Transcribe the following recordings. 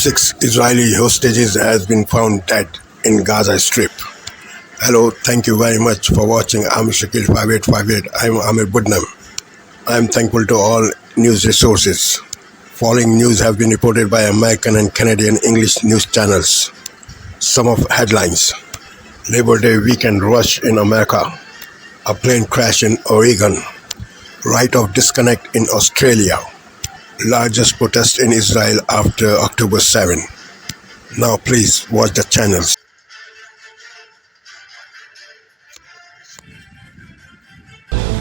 6 Israeli hostages has been found dead in Gaza Strip. Hello, thank you very much for watching. I'm Shakil 5858. I'm Amir Budnam. I'm thankful to all news resources. Following news have been reported by American and Canadian English news channels. Some of headlines: Labor Day weekend rush in America. A plane crash in Oregon. Right of disconnect in Australia. Largest protest in Israel after October 7. Now please watch the channels.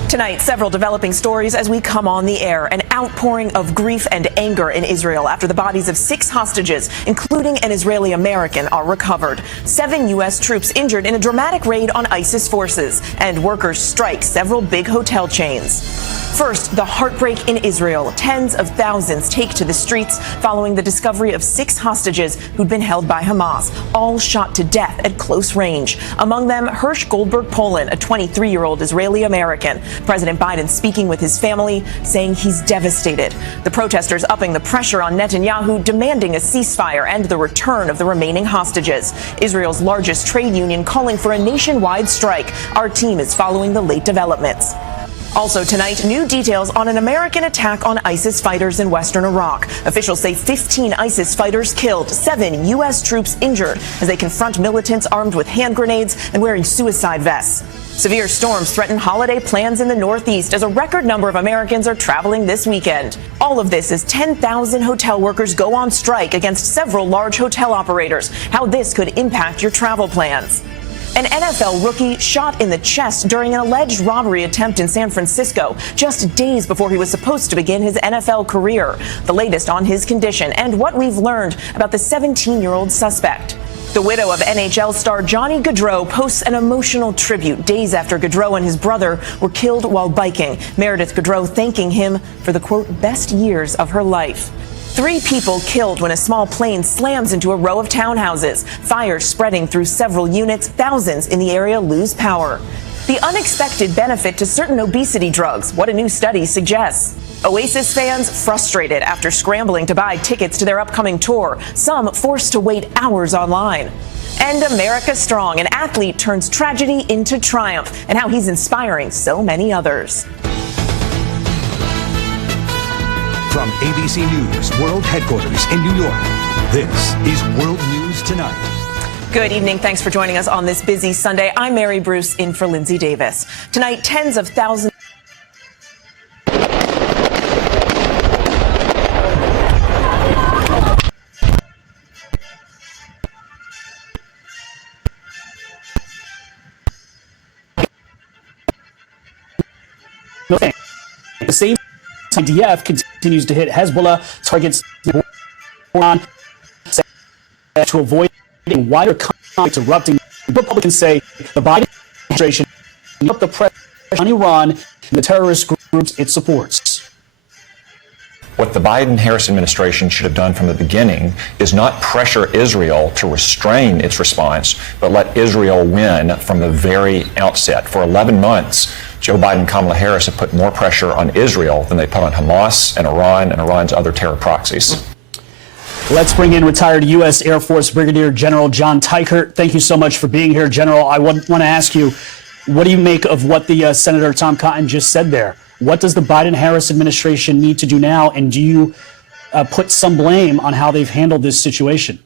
Tonight, several developing stories as we come on the air. An outpouring of grief and anger in Israel after the bodies of 6 hostages, including an Israeli American, are recovered. 7 U.S. troops injured in a dramatic raid on ISIS forces, and workers strike several big hotel chains. First, the heartbreak in Israel. Tens of thousands take to the streets following the discovery of 6 hostages who'd been held by Hamas, all shot to death at close range. Among them, Hirsch Goldberg Poland, a 23-year-old Israeli American. President Biden speaking with his family, saying he's devastated. The protesters upping the pressure on Netanyahu, demanding a ceasefire and the return of the remaining hostages. Israel's largest trade union calling for a nationwide strike. Our team is following the late developments. Also tonight, new details on an American attack on ISIS fighters in western Iraq. Officials say 15 ISIS fighters killed, 7 U.S. troops injured as they confront militants armed with hand grenades and wearing suicide vests. Severe storms threaten holiday plans in the Northeast as a record number of Americans are traveling this weekend. All of this as 10,000 hotel workers go on strike against several large hotel operators. How this could impact your travel plans. An NFL rookie shot in the chest during an alleged robbery attempt in San Francisco, just days before he was supposed to begin his NFL career. The latest on his condition and what we've learned about the 17-year-old suspect. The widow of NHL star Johnny Gaudreau posts an emotional tribute days after Gaudreau and his brother were killed while biking. Meredith Gaudreau thanking him for the, quote, best years of her life. 3 people killed when a small plane slams into a row of townhouses. Fires spreading through several units. Thousands in the area lose power. The unexpected benefit to certain obesity drugs. What a new study suggests. Oasis fans frustrated after scrambling to buy tickets to their upcoming tour. Some forced to wait hours online. And America Strong. An athlete turns tragedy into triumph and how he's inspiring so many others. From ABC News World Headquarters in New York, this is World News Tonight. Good evening. Thanks for joining us on this busy Sunday. I'm Mary Bruce in for Lindsay Davis. Tonight, tens of thousands. The same IDF continues to hit Hezbollah targets Iran to avoid wider conflict erupting. Republicans say the Biden administration put the pressure on Iran and the terrorist groups it supports. What the Biden-Harris administration should have done from the beginning is not pressure Israel to restrain its response, but let Israel win from the very outset. For 11 months, Joe Biden and Kamala Harris have put more pressure on Israel than they put on Hamas and Iran's other terror proxies. Let's bring in retired U.S. Air Force Brigadier General John Teichert. Thank you so much for being here, General. I want to ask you, what do you make of what the Senator Tom Cotton just said there? What does the Biden-Harris administration need to do now, and do you put some blame on how they've handled this situation?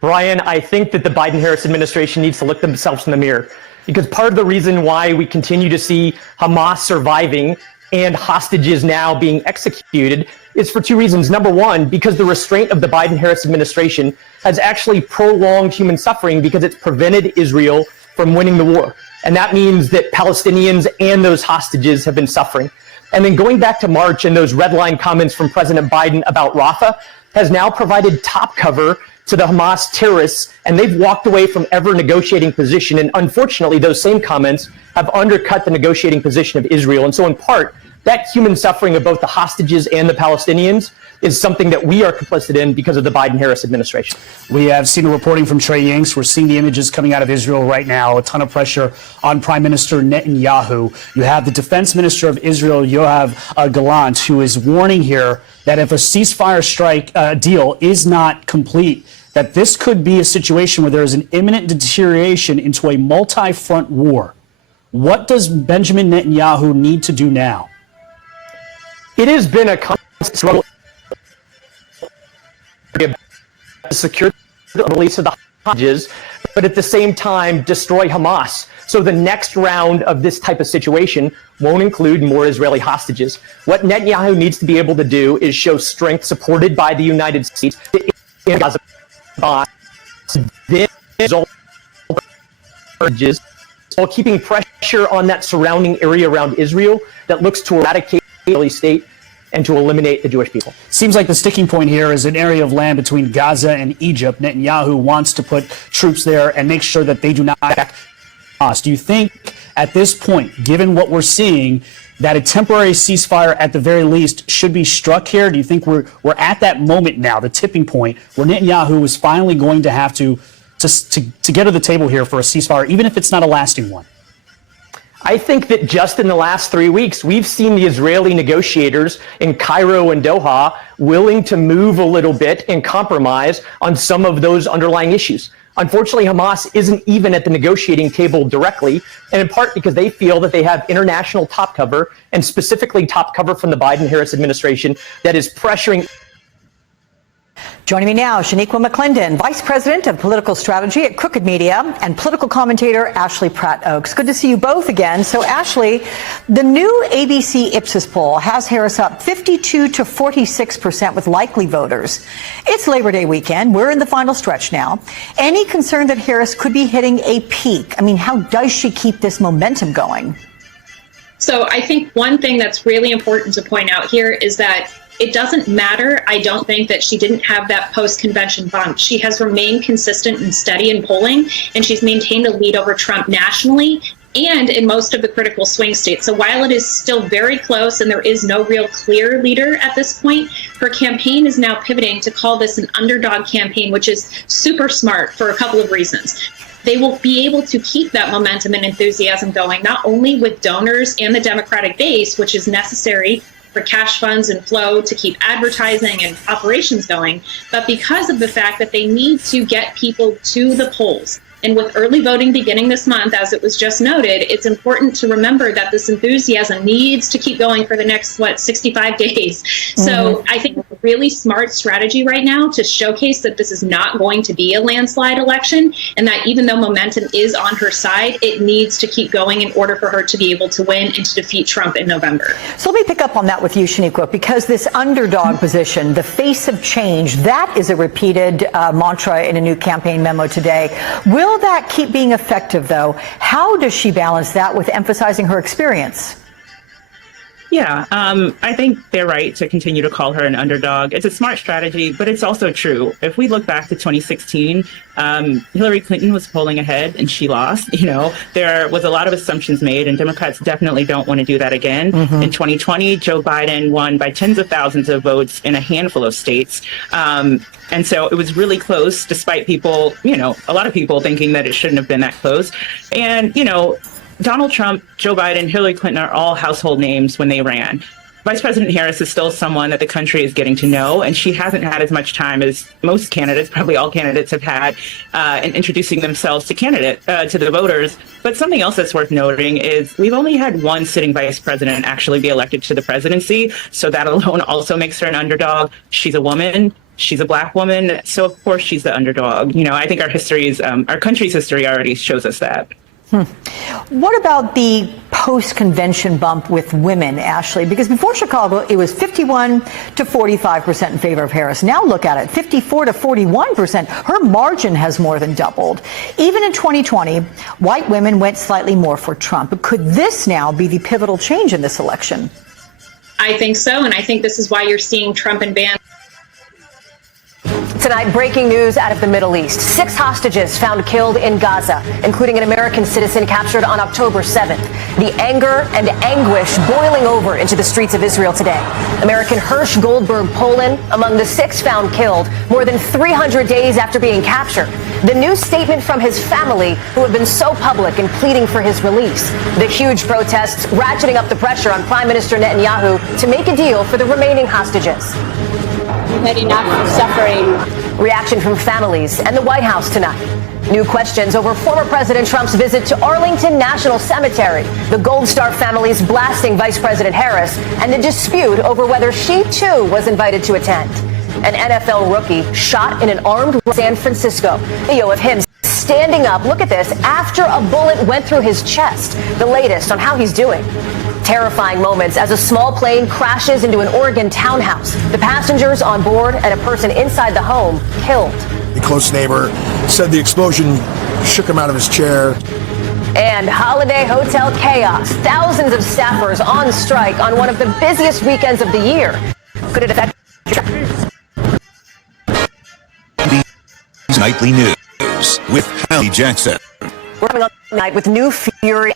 Brian, I think that the Biden-Harris administration needs to look themselves in the mirror, because part of the reason why we continue to see Hamas surviving and hostages now being executed is for 2 reasons. Number one, because the restraint of the Biden-Harris administration has actually prolonged human suffering because it's prevented Israel from winning the war. And that means that Palestinians and those hostages have been suffering. And then going back to March and those red line comments from President Biden about Rafah has now provided top cover to the Hamas terrorists, and they've walked away from ever negotiating position. And unfortunately, those same comments have undercut the negotiating position of Israel. And so in part, that human suffering of both the hostages and the Palestinians is something that we are complicit in because of the Biden-Harris administration. We have seen the reporting from Trey Yanks. We're seeing the images coming out of Israel right now. A ton of pressure on Prime Minister Netanyahu. You have the Defense Minister of Israel, Yoav Gallant, who is warning here that if a ceasefire strike deal is not complete, that this could be a situation where there is an imminent deterioration into a multi-front war. What does Benjamin Netanyahu need to do now? It has been a constant struggle to secure the release of the hostages, but at the same time destroy Hamas. So the next round of this type of situation won't include more Israeli hostages. What Netanyahu needs to be able to do is show strength supported by the United States in Gaza, then while keeping pressure on that surrounding area around Israel that looks to eradicate the Israeli state and to eliminate the Jewish people. Seems like the sticking point here is an area of land between Gaza and Egypt. Netanyahu wants to put troops there and make sure that they do not attack Hamas. Do you think at this point, given what we're seeing, that a temporary ceasefire at the very least should be struck here? Do you think we're at that moment now, the tipping point, where Netanyahu is finally going to have to get to the table here for a ceasefire, even if it's not a lasting one? I think that just in the last 3 weeks, we've seen the Israeli negotiators in Cairo and Doha willing to move a little bit and compromise on some of those underlying issues. Unfortunately, Hamas isn't even at the negotiating table directly, and in part because they feel that they have international top cover, and specifically top cover from the Biden-Harris administration, that is pressuring. Joining me now, Shaniqua McClendon, Vice President of Political Strategy at Crooked Media, and political commentator Ashley Pratt-Oaks. Good to see you both again. So, Ashley, the new ABC Ipsos poll has Harris up 52 to 46% with likely voters. It's Labor Day weekend. We're in the final stretch now. Any concern that Harris could be hitting a peak? I mean, how does she keep this momentum going? So I think one thing that's really important to point out here is that it doesn't matter, I don't think, that she didn't have that post-convention bump. She has remained consistent and steady in polling, and she's maintained a lead over Trump nationally and in most of the critical swing states. So while it is still very close and there is no real clear leader at this point, her campaign is now pivoting to call this an underdog campaign, which is super smart for a couple of reasons. They will be able to keep that momentum and enthusiasm going, not only with donors and the Democratic base, which is necessary for cash funds and flow to keep advertising and operations going, but because of the fact that they need to get people to the polls. And with early voting beginning this month, as it was just noted, it's important to remember that this enthusiasm needs to keep going for the next, 65 days. So I think it's a really smart strategy right now to showcase that this is not going to be a landslide election, and that even though momentum is on her side, it needs to keep going in order for her to be able to win and to defeat Trump in November. So let me pick up on that with you, Shaniqua, because this underdog position, the face of change, that is a repeated mantra in a new campaign memo today. Will that keep being effective, though? How does she balance that with emphasizing her experience? Yeah, I think they're right to continue to call her an underdog. It's a smart strategy, but it's also true. If we look back to 2016, Hillary Clinton was polling ahead and she lost. You know, there was a lot of assumptions made, and Democrats definitely don't want to do that again. In 2020, Joe Biden won by tens of thousands of votes in a handful of states. And so it was really close, despite people, a lot of people thinking that it shouldn't have been that close. And, Donald Trump, Joe Biden, Hillary Clinton are all household names when they ran. Vice President Harris is still someone that the country is getting to know, and she hasn't had as much time as most candidates, probably all candidates, have had in introducing themselves to the voters. But something else that's worth noting is we've only had one sitting vice president actually be elected to the presidency, so that alone also makes her an underdog. She's a woman. She's a Black woman, so of course she's the underdog. I think our country's history already shows us that. What about the post-convention bump with women, Ashley? Because before Chicago, it was 51 to 45% in favor of Harris. Now look at it, 54 to 41%. Her margin has more than doubled. Even in 2020, white women went slightly more for Trump. But could this now be the pivotal change in this election? I think so, and I think this is why you're seeing Trump and Vance Tonight, breaking news out of the Middle East. 6 hostages found killed in Gaza, including an American citizen captured on October 7th. The anger and anguish boiling over into the streets of Israel today. American Hirsch Goldberg Poland among the 6 found killed more than 300 days after being captured. The new statement from his family, who have been so public in pleading for his release. The huge protests ratcheting up the pressure on Prime Minister Netanyahu to make a deal for the remaining hostages. We've had enough suffering. Reaction from families and the White House tonight. New questions over former President Trump's visit to Arlington National Cemetery. The Gold Star families blasting Vice President Harris and the dispute over whether she too was invited to attend. An NFL rookie shot in an armed San Francisco. Video of him standing up, look at this, after a bullet went through his chest. The latest on how he's doing. Terrifying moments as a small plane crashes into an Oregon townhouse. The passengers on board and a person inside the home killed. A close neighbor said the explosion shook him out of his chair. And holiday hotel chaos. Thousands of staffers on strike on one of the busiest weekends of the year. Could it affect Nightly News with Hallie Jackson. We're coming up tonight with new fury.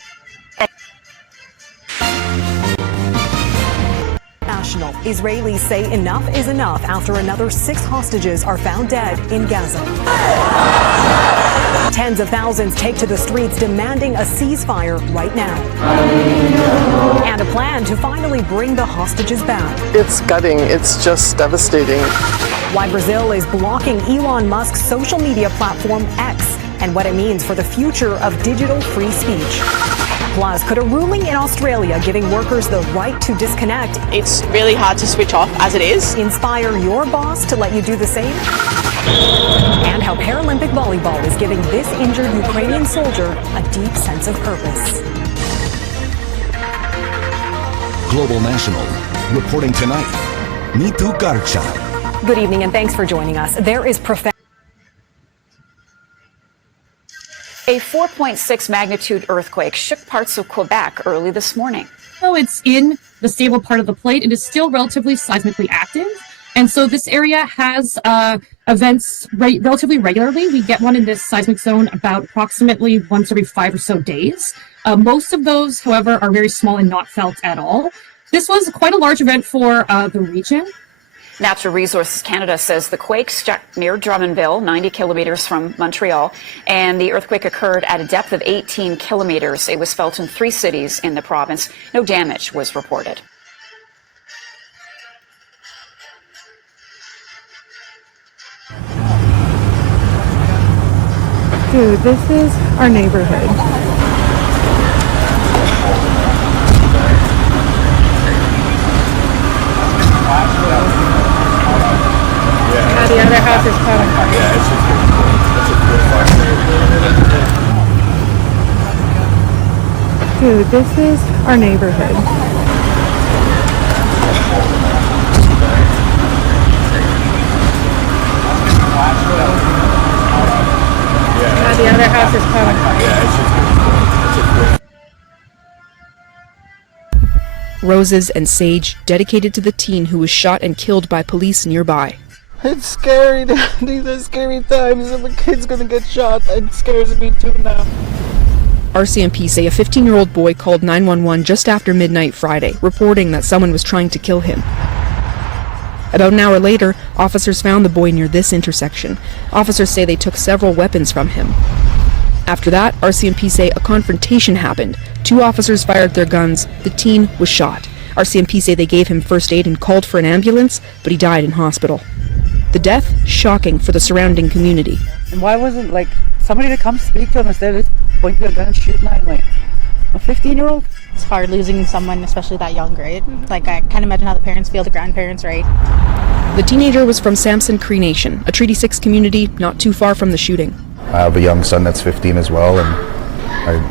National. Israelis say enough is enough after another 6 hostages are found dead in Gaza. Tens of thousands take to the streets demanding a ceasefire right now. And a plan to finally bring the hostages back. It's gutting. It's just devastating. Why Brazil is blocking Elon Musk's social media platform X and what it means for the future of digital free speech. Plus, could a ruling in Australia giving workers the right to disconnect? It's really hard to switch off as it is. Inspire your boss to let you do the same? And how Paralympic volleyball is giving this injured Ukrainian soldier a deep sense of purpose. Global National, reporting tonight. Nitu Garcha. Good evening and thanks for joining us. There is profound. A 4.6 magnitude earthquake shook parts of Quebec early this morning. Though it's in the stable part of the plate, it is still relatively seismically active. And so this area has events relatively regularly. We get one in this seismic zone about approximately once every 5 or so days. Most of those, however, are very small and not felt at all. This was quite a large event for the region. Natural Resources Canada says the quake struck near Drummondville, 90 kilometers from Montreal, and the earthquake occurred at a depth of 18 kilometers. It was felt in 3 cities in the province. No damage was reported. Dude, this is our neighborhood. The other house is coming. Yeah, it's just Dude, this is our neighborhood. Yeah, the other house is coming. Yeah, it's just Roses and sage dedicated to the teen who was shot and killed by police nearby. It's scary. These are scary times. If a kid's gonna get shot, it scares me too now. RCMP say a 15-year-old boy called 911 just after midnight Friday, reporting that someone was trying to kill him. About an hour later, officers found the boy near this intersection. Officers say they took several weapons from him. After that, RCMP say a confrontation happened. 2 officers fired their guns. The teen was shot. RCMP say they gave him first aid and called for an ambulance, but he died in hospital. The death, shocking for the surrounding community. And why wasn't, somebody to come speak to him instead of just pointing a gun and shooting at him, a 15-year-old? It's hard losing someone, especially that young, right? I can't imagine how the parents feel, the grandparents, right? The teenager was from Samson Cree Nation, a Treaty 6 community not too far from the shooting. I have a young son that's 15 as well, and I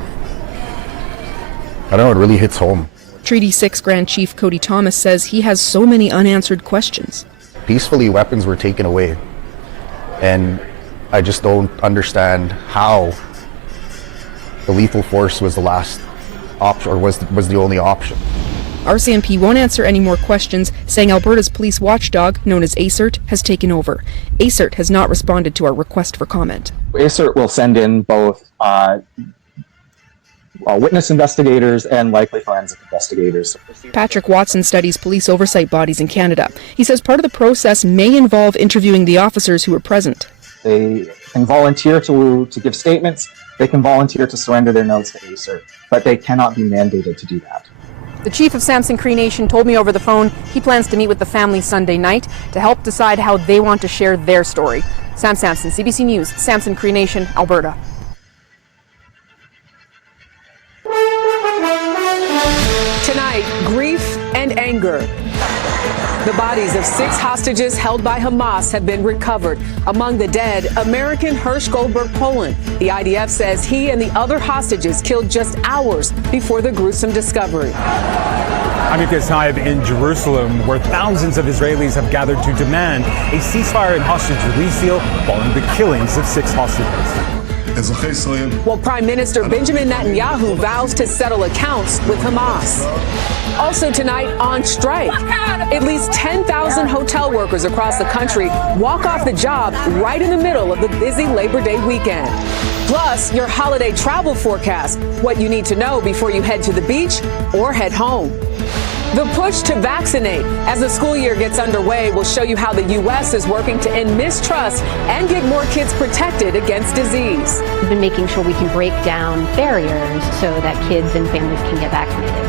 don't know, it really hits home. Treaty 6 Grand Chief Cody Thomas says he has so many unanswered questions. Peacefully, weapons were taken away, and I just don't understand how the lethal force was the last option, or was the only option. RCMP won't answer any more questions, saying Alberta's police watchdog, known as ACERT, has taken over. ACERT has not responded to our request for comment. ACERT will send in both witness investigators and likely forensic investigators. Patrick Watson studies police oversight bodies in Canada. He says part of the process may involve interviewing the officers who were present. They can volunteer to give statements. They can volunteer to surrender their notes to ACERT, but they cannot be mandated to do that. The chief of Samson Cree Nation told me over the phone he plans to meet with the family Sunday night to help decide how they want to share their story. Sam Sampson, CBC News, Samson Cree Nation, Alberta. Tonight, grief and anger. The bodies of 6 hostages held by Hamas have been recovered. Among the dead, American Hirsch Goldberg Poland. The IDF says he and the other hostages killed just hours before the gruesome discovery. I'm Yukes Haib in Jerusalem, where thousands of Israelis have gathered to demand a ceasefire and hostage release deal following the killings of 6 hostages. Well, Prime Minister Benjamin Netanyahu vows to settle accounts with Hamas. Also tonight on strike, at least 10,000 hotel workers across the country walk off the job right in the middle of the busy Labor Day weekend. Plus, your holiday travel forecast, what you need to know before you head to the beach or head home. The push to vaccinate as the school year gets underway will show you how the U.S. is working to end mistrust and get more kids protected against disease. We've been making sure we can break down barriers so that kids and families can get vaccinated.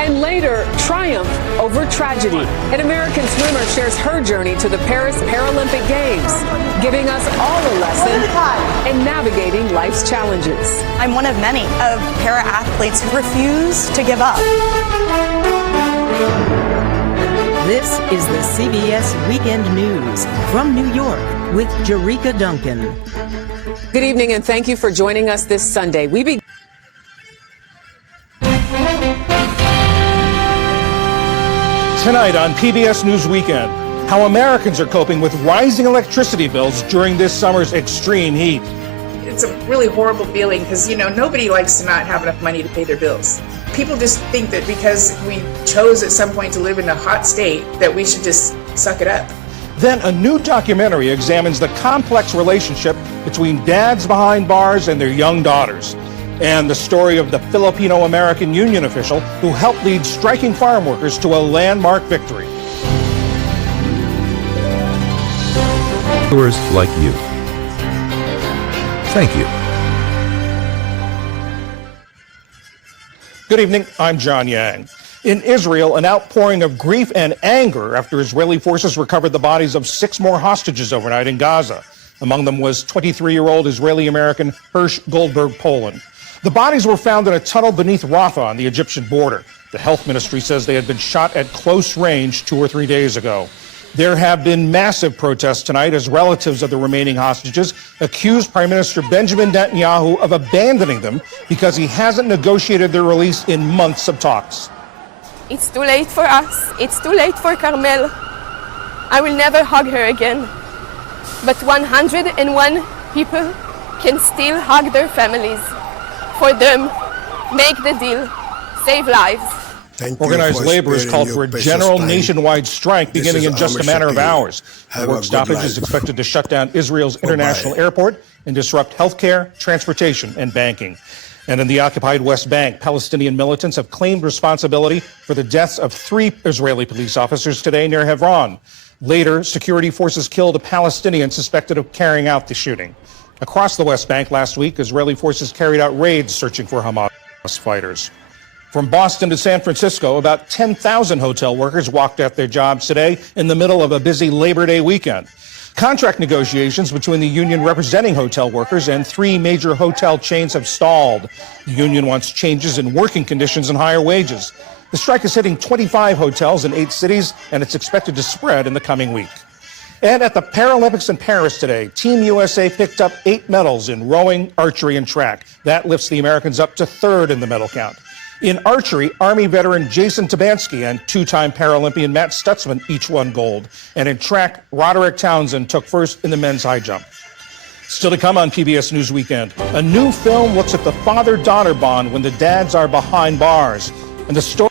And later, triumph over tragedy. An American swimmer shares her journey to the Paris Paralympic Games, giving us all a lesson in navigating life's challenges. I'm one of many of para-athletes who refuse to give up. This is the CBS Weekend News from New York with Jerika Duncan. Good evening and thank you for joining us this Sunday. Tonight on PBS News Weekend, how Americans are coping with rising electricity bills during this summer's extreme heat. It's a really horrible feeling because, nobody likes to not have enough money to pay their bills. People just think that because we chose at some point to live in a hot state that we should just suck it up. Then a new documentary examines the complex relationship between dads behind bars and their young daughters, and the story of the Filipino-American union official who helped lead striking farm workers to a landmark victory. Viewers like you. Thank you. Good evening, I'm John Yang. In Israel, an outpouring of grief and anger after Israeli forces recovered the bodies of 6 more hostages overnight in Gaza. Among them was 23-year-old Israeli-American Hirsch Goldberg Poland. The bodies were found in a tunnel beneath Rafah on the Egyptian border. The health ministry says they had been shot at close range 2 or 3 days ago. There have been massive protests tonight as relatives of the remaining hostages accuse Prime Minister Benjamin Netanyahu of abandoning them because he hasn't negotiated their release in months of talks. It's too late for us. It's too late for Carmel. I will never hug her again. But 101 people can still hug their families. For them, make the deal, save lives. Organized labor has called for a general nationwide strike beginning in just a matter of hours. The work stoppage is expected to shut down Israel's international airport and disrupt healthcare, transportation, and banking. And in the occupied West Bank, Palestinian militants have claimed responsibility for the deaths of 3 Israeli police officers today near Hebron. Later, security forces killed a Palestinian suspected of carrying out the shooting. Across the West Bank last week, Israeli forces carried out raids searching for Hamas fighters. From Boston to San Francisco, about 10,000 hotel workers walked out their jobs today in the middle of a busy Labor Day weekend. Contract negotiations between the union representing hotel workers and 3 major hotel chains have stalled. The union wants changes in working conditions and higher wages. The strike is hitting 25 hotels in 8 cities, and it's expected to spread in the coming week. And at the Paralympics in Paris today, Team USA picked up 8 medals in rowing, archery, and track. That lifts the Americans up to 3rd in the medal count. In archery, Army veteran Jason Tabansky and 2-time Paralympian Matt Stutzman each won gold. And in track, Roderick Townsend took 1st in the men's high jump. Still to come on PBS News Weekend, a new film looks at the father-daughter bond when the dads are behind bars. And the story